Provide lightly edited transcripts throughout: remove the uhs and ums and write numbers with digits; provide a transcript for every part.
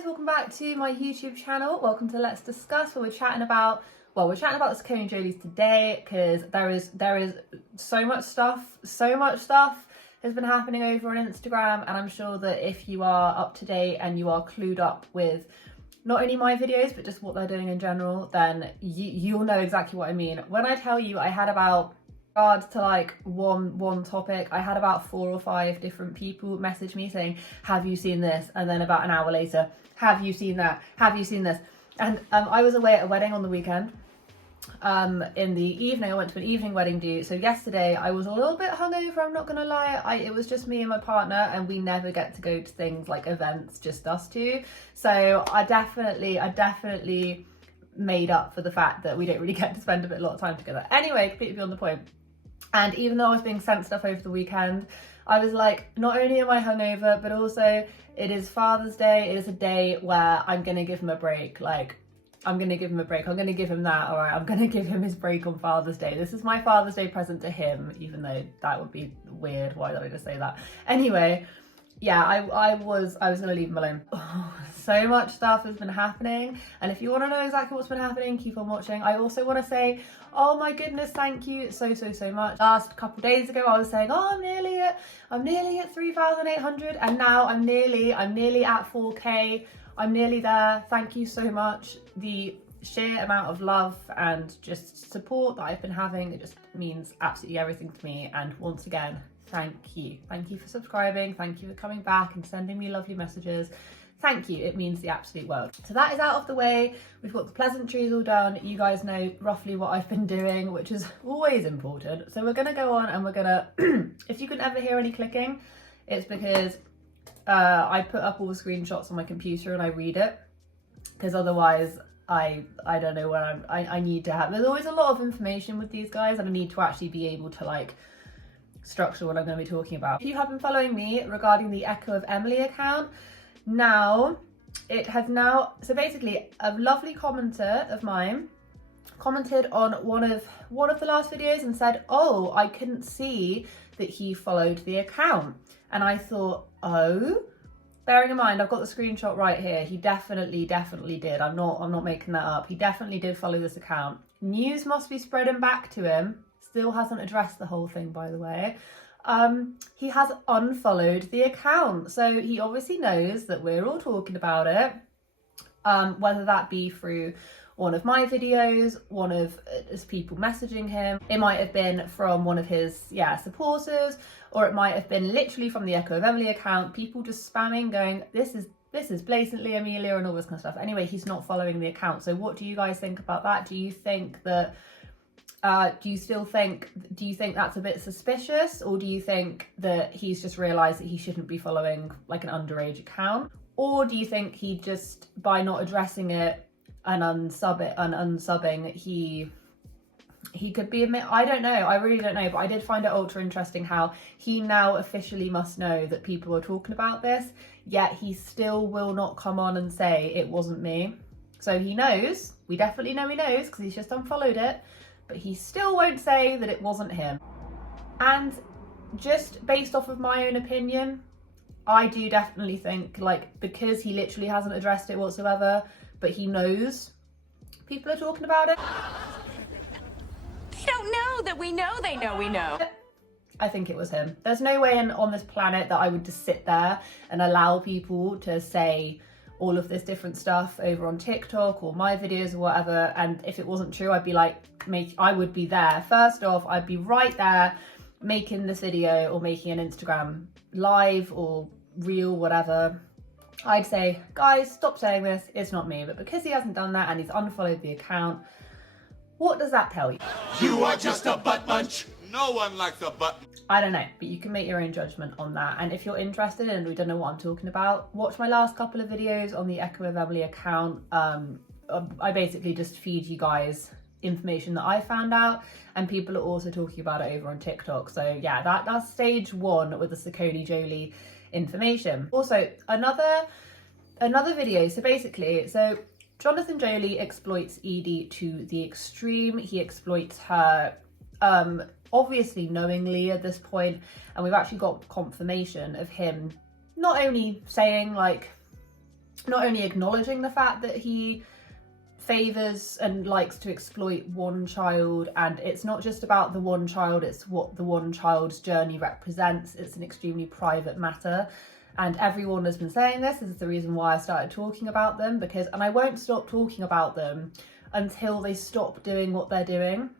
guys, welcome back to my YouTube channel. Welcome to Let's Discuss, where we're chatting about the SACCONEJOLYs today, because there is so much stuff has been happening over on Instagram, and I'm sure that if you are up to date and you are clued up with not only my videos but just what they're doing in general, then you'll know exactly what I mean. When I tell you I had about, regards to like one topic, I had about 4 or 5 different people message me saying, have you seen this? And then about an hour later, have you seen that? Have you seen this? And I was away at a wedding on the weekend. In the evening, I went to an evening wedding do. So yesterday I was a little bit hungover, I'm not gonna lie. It was just me and my partner, and we never get to go to things like events, just us two. So I definitely made up for the fact that we don't really get to spend a lot of time together. Anyway, completely beyond the point. And even though I was being sent stuff over the weekend, I was like, not only am I hungover, but also it is Father's Day. It is a day where I'm gonna give him a break. Like, I'm gonna give him a break. I'm gonna give him that, or I'm gonna give him his break on Father's Day. This is my Father's Day present to him, even though that would be weird. Why did I just say that? Anyway, yeah, I was gonna leave him alone. Oh, so much stuff has been happening, and if you want to know exactly what's been happening, keep on watching. I also want to say, oh my goodness, thank you so much. Last couple days ago I was saying, oh, I'm nearly at 3,800, and now I'm nearly at 4K. I'm nearly there. Thank you so much. The sheer amount of love and just support that I've been having, it just means absolutely everything to me. And once again, thank you. Thank you for subscribing. Thank you for coming back and sending me lovely messages. Thank you. It means the absolute world. So that is out of the way. We've got the pleasantries all done. You guys know roughly what I've been doing, which is always important. So we're going to go on and we're going to, if you can ever hear any clicking, it's because I put up all the screenshots on my computer and I read it, because otherwise I don't know when I need to have, there's always a lot of information with these guys, and I need to actually be able to like structure what I'm going to be talking about. If you have been following me regarding the echoofemily account, now it has now, so basically a lovely commenter of mine commented on one of the last videos and said, oh, I couldn't see that he followed the account. And I thought, oh, bearing in mind I've got the screenshot right here, he definitely did. I'm not making that up. He definitely did follow this account. News must be spreading back to him. Still hasn't addressed the whole thing, by the way. He has unfollowed the account, so he obviously knows that we're all talking about it, whether that be through one of my videos, one of his people messaging him, it might have been from one of his supporters, or it might have been literally from the echoofemily account, people just spamming going, this is blatantly Amelia and all this kind of stuff. Anyway, he's not following the account. So what do you guys think about that? Do you think that do you think that's a bit suspicious, or do you think that he's just realized that he shouldn't be following like an underage account? Or do you think he just, by not addressing it and unsubbing, he could be I don't know, I really don't know, but I did find it ultra interesting how he now officially must know that people are talking about this, yet he still will not come on and say it wasn't me. So he knows, we definitely know he knows, because he's just unfollowed it, but he still won't say that it wasn't him. And just based off of my own opinion, I do definitely think, like, because he literally hasn't addressed it whatsoever, but he knows people are talking about it. They don't know that we know they know we know. I think it was him. There's no way on this planet that I would just sit there and allow people to say all of this different stuff over on TikTok or my videos or whatever, and if it wasn't true, I'd be like, I would be there. First off, I'd be right there making this video or making an Instagram live or reel, whatever. I'd say, guys, stop saying this, it's not me. But because he hasn't done that and he's unfollowed the account, what does that tell you? You are just a butt munch. No one likes a butt. I don't know, but you can make your own judgment on that. And if you're interested and we don't know what I'm talking about, watch my last couple of videos on the echoofemily account. I basically just feed you guys information that I found out, and people are also talking about it over on TikTok. So yeah, that's stage 1 with the SACCONEJOLY information. Also, another video. So basically, Jonathan Joly exploits Edie to the extreme. He exploits her obviously knowingly at this point, and we've actually got confirmation of him not only saying like not only acknowledging the fact that he favors and likes to exploit one child, and it's not just about the one child, it's what the one child's journey represents. It's an extremely private matter, and everyone has been saying this. This is the reason why I started talking about them, because, and I won't stop talking about them until they stop doing what they're doing.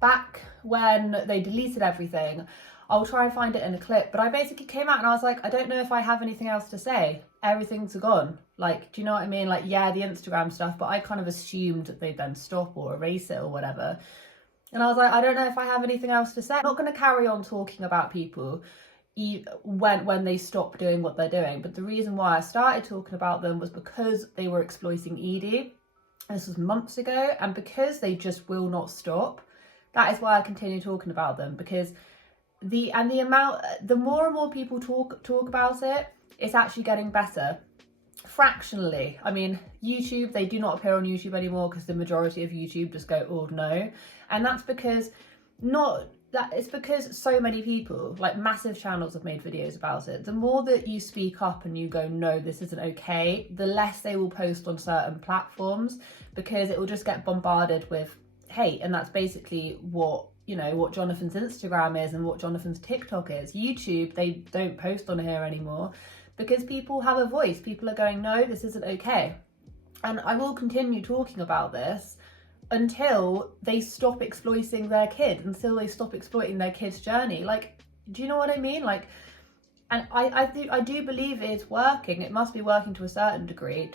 Back when they deleted everything, I'll try and find it in a clip, but I basically came out and I was like, I don't know if I have anything else to say. Everything's gone. Like, do you know what I mean? Like, yeah, the Instagram stuff, but I kind of assumed that they'd then stop or erase it or whatever. And I was like, I don't know if I have anything else to say. I'm not going to carry on talking about people when they stop doing what they're doing. But the reason why I started talking about them was because they were exploiting Edie. This was months ago, and because they just will not stop. That is why I continue talking about them, because the more and more people talk about it, it's actually getting better. Fractionally. I mean, YouTube, they do not appear on YouTube anymore because the majority of YouTube just go, oh no. And that's because it's because so many people, like massive channels, have made videos about it. The more that you speak up and you go, no, this isn't okay, the less they will post on certain platforms, because it will just get bombarded with hate. And that's basically what, you know, what Jonathan's Instagram is and what Jonathan's TikTok is. YouTube, they don't post on here anymore because people have a voice. People are going, no, this isn't okay. And I will continue talking about this until they stop exploiting their kid, until they stop exploiting their kid's journey. Like, do you know what I mean? Like, and I do believe it's working. It must be working to a certain degree,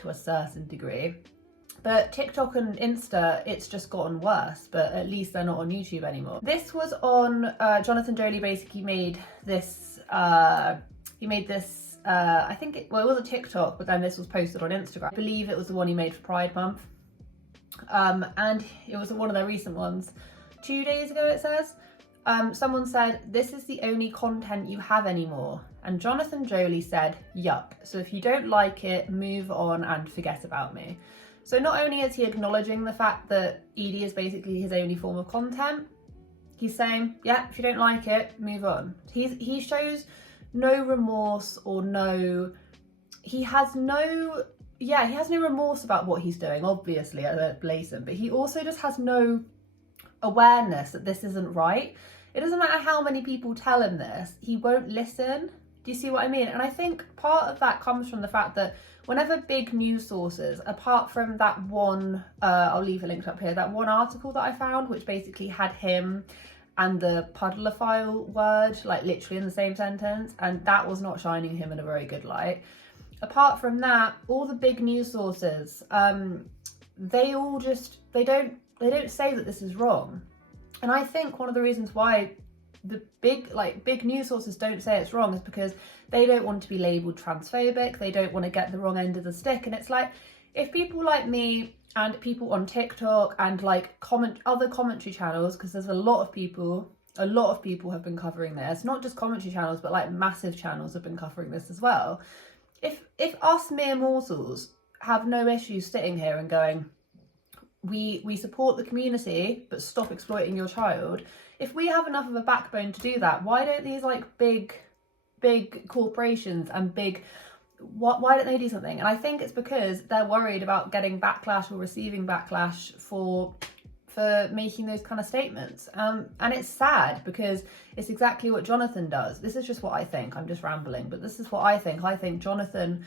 But TikTok and Insta, it's just gotten worse, but at least they're not on YouTube anymore. This was on, Jonathan Joly basically made this, I think it was a TikTok, but then this was posted on Instagram. I believe it was the one he made for Pride Month. And it was one of their recent ones. 2 days ago, it says. Someone said, this is the only content you have anymore. And Jonathan Joly said, yup. So if you don't like it, move on and forget about me. So not only is he acknowledging the fact that Edie is basically his only form of content, he's saying, yeah, if you don't like it, move on. He shows no remorse or he has no remorse about what he's doing, obviously, I don't blame him, but he also just has no awareness that this isn't right. It doesn't matter how many people tell him this, he won't listen. Do you see what I mean? And I think part of that comes from the fact that whenever big news sources, apart from that one, I'll leave a link up here, that one article that I found, which basically had him and the toddler file word, like literally in the same sentence, and that was not shining him in a very good light. Apart from that, all the big news sources, they don't say that this is wrong. And I think one of the reasons why the big news sources don't say it's wrong is because they don't want to be labelled transphobic. They don't want to get the wrong end of the stick. And it's like, if people like me and people on TikTok and like other commentary channels, because there's a lot of people have been covering this, not just commentary channels, but like massive channels have been covering this as well. If us mere mortals have no issues sitting here and going, we support the community, but stop exploiting your child. If we have enough of a backbone to do that, why don't these like big corporations and why don't they do something? And I think it's because they're worried about getting backlash or receiving backlash for making those kind of statements. And it's sad because it's exactly what Jonathan does. This is just what I think. I'm just rambling, but this is what I think. I think Jonathan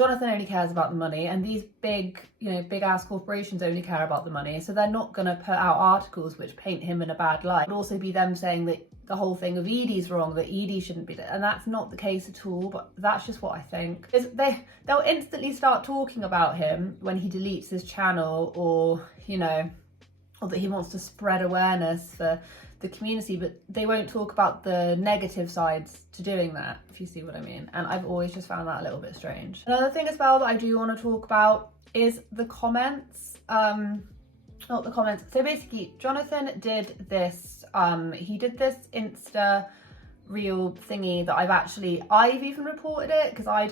only cares about the money, and these big ass corporations only care about the money. So they're not going to put out articles which paint him in a bad light. It would also be them saying that the whole thing of Edie's wrong, that Edie shouldn't be there. And that's not the case at all, but that's just what I think. They'll instantly start talking about him when he deletes his channel, or that he wants to spread awareness for the community, but they won't talk about the negative sides to doing that, if you see what I mean. And I've always just found that a little bit strange. Another thing as well that I do want to talk about is the comments. Not the comments. So basically, Jonathan did this, he did this Insta reel thingy that I've even reported it, because I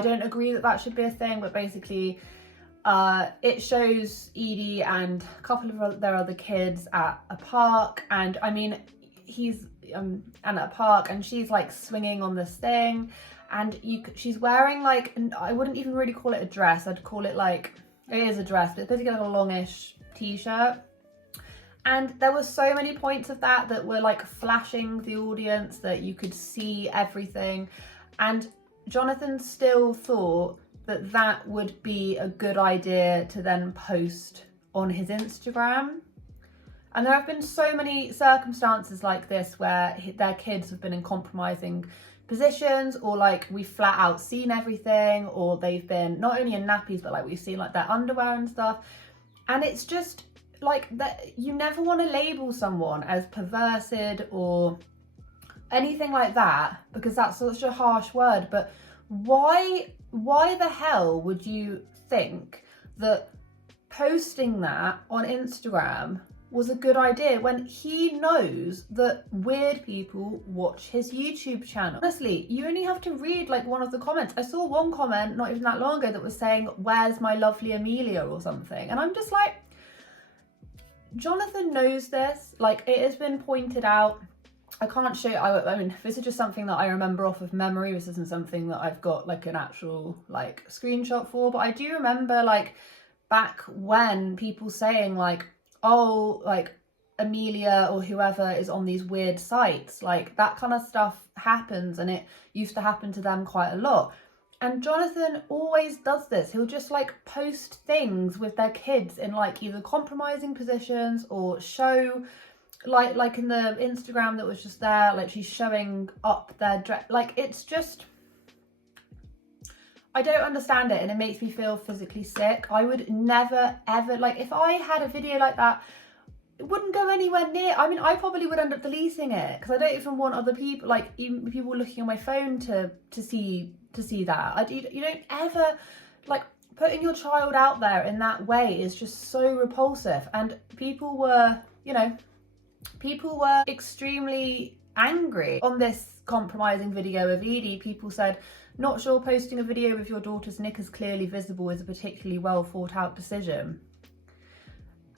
don't agree that should be a thing, but basically it shows Edie and a couple of their other kids at a park, and I mean, he's at a park and she's like swinging on this thing, and she's wearing like, I wouldn't even really call it a dress, I'd call it like, it is a dress, but it's basically like a longish t-shirt. And there were so many points of that were like flashing the audience that you could see everything. And Jonathan still thought that would be a good idea to then post on his Instagram. And there have been so many circumstances like this where their kids have been in compromising positions, or like we flat out seen everything, or they've been not only in nappies, but like we've seen like their underwear and stuff. And it's just like that, you never want to label someone as perverted or anything like that, because that's such a harsh word. But why the hell would you think that posting that on Instagram was a good idea when he knows that weird people watch his YouTube channel? Honestly, you only have to read like one of the comments. I saw one comment not even that long ago that was saying, "Where's my lovely Amelia?" or something. And I'm just like, Jonathan knows this. Like, it has been pointed out. I can't show, I mean, this is just something that I remember off of memory. This isn't something that I've got like an actual like screenshot for, but I do remember like back when people saying like, oh, like Amelia or whoever is on these weird sites, like that kind of stuff happens, and it used to happen to them quite a lot. And Jonathan always does this. He'll just like post things with their kids in like either compromising positions, or show like in the Instagram that was just there, like she's showing up their dress. Like, it's just, I don't understand it, and it makes me feel physically sick. I would never ever, like if I had a video like that, it wouldn't go anywhere near, I mean, I probably would end up deleting it, because I don't even want other people, like even people looking on my phone to see that. You don't ever, like, putting your child out there in that way is just so repulsive. And people were extremely angry on this compromising video of Edie. People said, "Not sure posting a video with your daughter's knickers clearly visible is a particularly well thought out decision."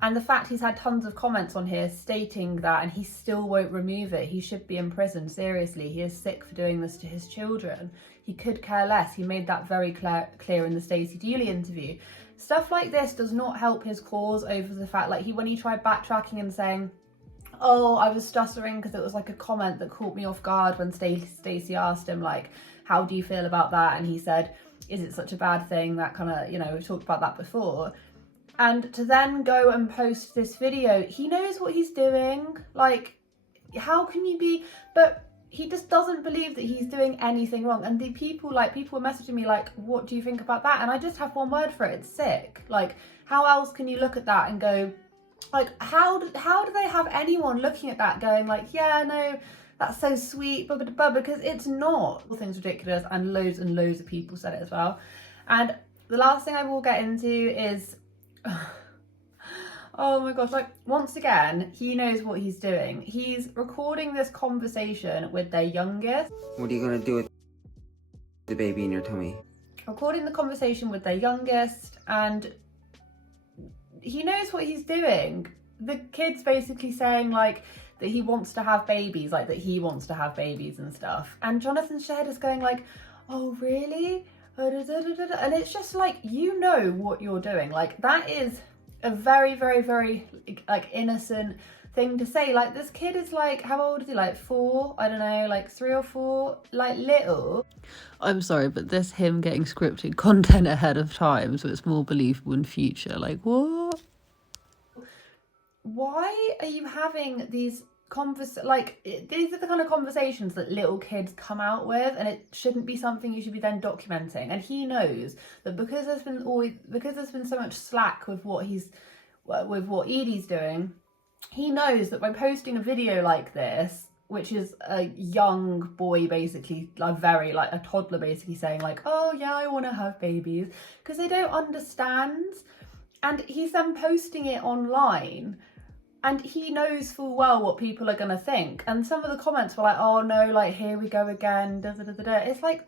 And the fact he's had tons of comments on here stating that, and he still won't remove it. He should be in prison, seriously. He is sick for doing this to his children. He could care less. He made that very clear in the Stacey Dooley interview. Stuff like this does not help his cause over the fact, like when he tried backtracking and saying, "Oh, I was stuttering because it was like a comment that caught me off guard when Stacey asked him like, how do you feel about that?" And he said, "Is it such a bad thing?" That kind of, we've talked about that before. And to then go and post this video, he knows what he's doing. Like, how can you be, but he just doesn't believe that he's doing anything wrong. And the people were messaging me like, "What do you think about that?" And I just have one word for it: it's sick. Like, how else can you look at that and go, like, how do they have anyone looking at that going like, "Yeah, no, that's so sweet," but because it's not. The thing's ridiculous, and loads of people said it as well. And the last thing I will get into is, oh my gosh, like, once again, he knows what he's doing. He's recording this conversation with their youngest. What are you gonna do with the baby in your tummy? Recording the conversation with their youngest, and he knows what he's doing. The kid's basically saying like that he wants to have babies, like that he wants to have babies and stuff. And Jonathan Shedd is going like, "Oh, really?" And it's just like, you know what you're doing. Like, that is a very, very, very like innocent thing to say. Like, this kid is like, how old is he? Like 4? I don't know, like 3 or 4, like little. I'm sorry, but this him getting scripted content ahead of time, so it's more believable in future. Like, what? Why are you having these these are the kind of conversations that little kids come out with, and it shouldn't be something you should be then documenting. And he knows that because there's been so much slack with what Edie's doing, he knows that by posting a video like this, which is a young boy basically, a toddler basically saying like, "Oh yeah, I want to have babies," because they don't understand, and he's then posting it online. And he knows full well what people are going to think. And some of the comments were like, "Oh no, like, here we go again, da da da da da." It's like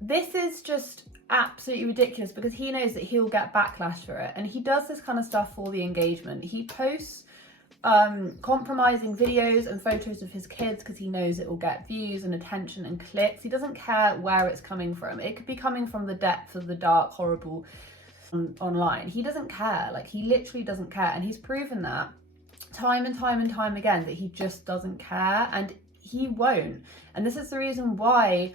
this is just absolutely ridiculous, because he knows that he'll get backlash for it. And he does this kind of stuff for the engagement. He posts compromising videos and photos of his kids because he knows it will get views and attention and clicks. He doesn't care where it's coming from. It could be coming from the depth of the dark, horrible online. He doesn't care. Like, he literally doesn't care, and he's proven that time and time and time again, that he just doesn't care, and he won't. And this is the reason why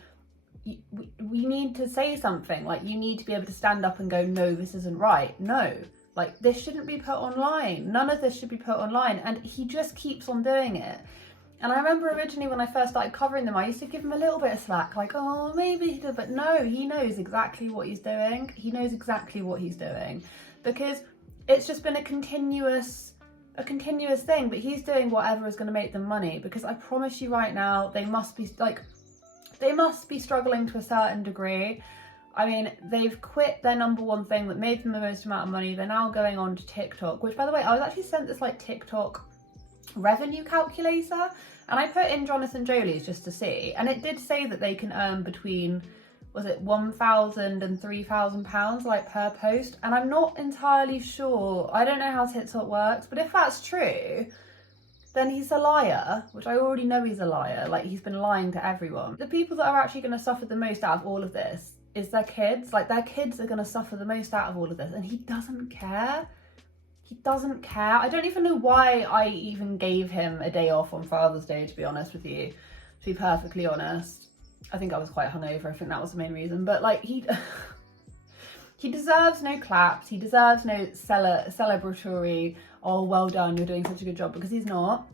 we need to say something. Like, you need to be able to stand up and go, no, this isn't right. No, like, this shouldn't be put online. None of this should be put online. And he just keeps on doing it. And I remember originally when I first started covering them, I used to give him a little bit of slack, like, oh, maybe he did, but no, he knows exactly what he's doing. He knows exactly what he's doing, because it's just been a continuous thing. But he's doing whatever is going to make them money, because I promise you right now, they must be struggling to a certain degree. I mean, they've quit their number one thing that made them the most amount of money. They're now going on to TikTok, which, by the way, I was actually sent this like TikTok revenue calculator, and I put in Jonathan Joly's just to see, and it did say that they can earn between, was it £1,000 and £3,000 like per post, and I'm not entirely sure. I don't know how TikTok works, but if that's true, then he's a liar, which I already know he's a liar. Like, he's been lying to everyone. The people that are actually going to suffer the most out of all of this is their kids. Like, their kids are going to suffer the most out of all of this, and he doesn't care. He doesn't care. I don't even know why I even gave him a day off on Father's Day, to be honest with you. To be perfectly honest, I think I was quite hungover. I think that was the main reason. But like, he deserves no claps. He deserves no celebratory, oh, well done, you're doing such a good job, because he's not.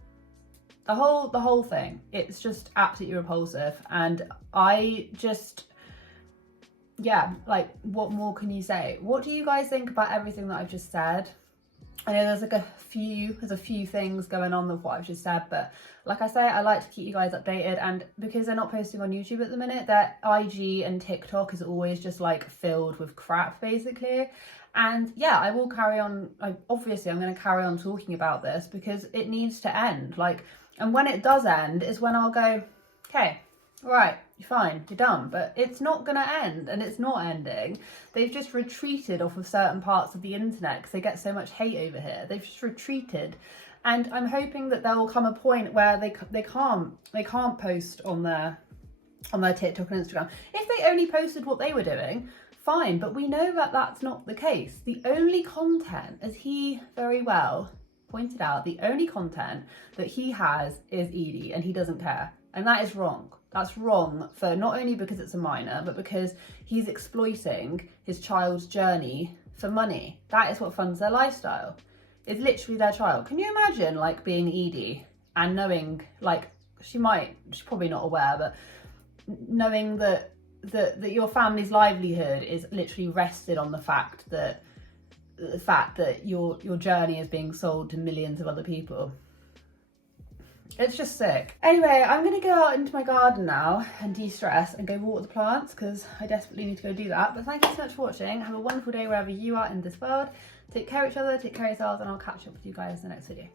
The whole thing, it's just absolutely repulsive. And I just, yeah, like, what more can you say? What do you guys think about everything that I've just said? I know there's a few things going on with what I've just said, but like I say, I like to keep you guys updated, and because they're not posting on YouTube at the minute, their IG and TikTok is always just like filled with crap, basically. And yeah, I will carry on. Obviously, I'm going to carry on talking about this because it needs to end. Like, and when it does end is when I'll go, okay, right, you're fine, you're done. But it's not going to end, and it's not ending. They've just retreated off of certain parts of the internet because they get so much hate over here. They've just retreated, and I'm hoping that there will come a point where they can't post on their TikTok and Instagram. If they only posted what they were doing, fine. But we know that that's not the case. The only content, as he very well pointed out, the only content that he has is Edie, and he doesn't care, and that is wrong. That's wrong, for not only because it's a minor, but because he's exploiting his child's journey for money. That is what funds their lifestyle. It's literally their child. Can you imagine, like, being Edie and knowing, like, she's probably not aware, but knowing that your family's livelihood is literally rested on the fact that your journey is being sold to millions of other people. It's just sick. Anyway, I'm going to go out into my garden now and de-stress and go water the plants, because I desperately need to go do that. But thank you so much for watching. Have a wonderful day wherever you are in this world. Take care of each other, take care of yourselves, and I'll catch up with you guys in the next video.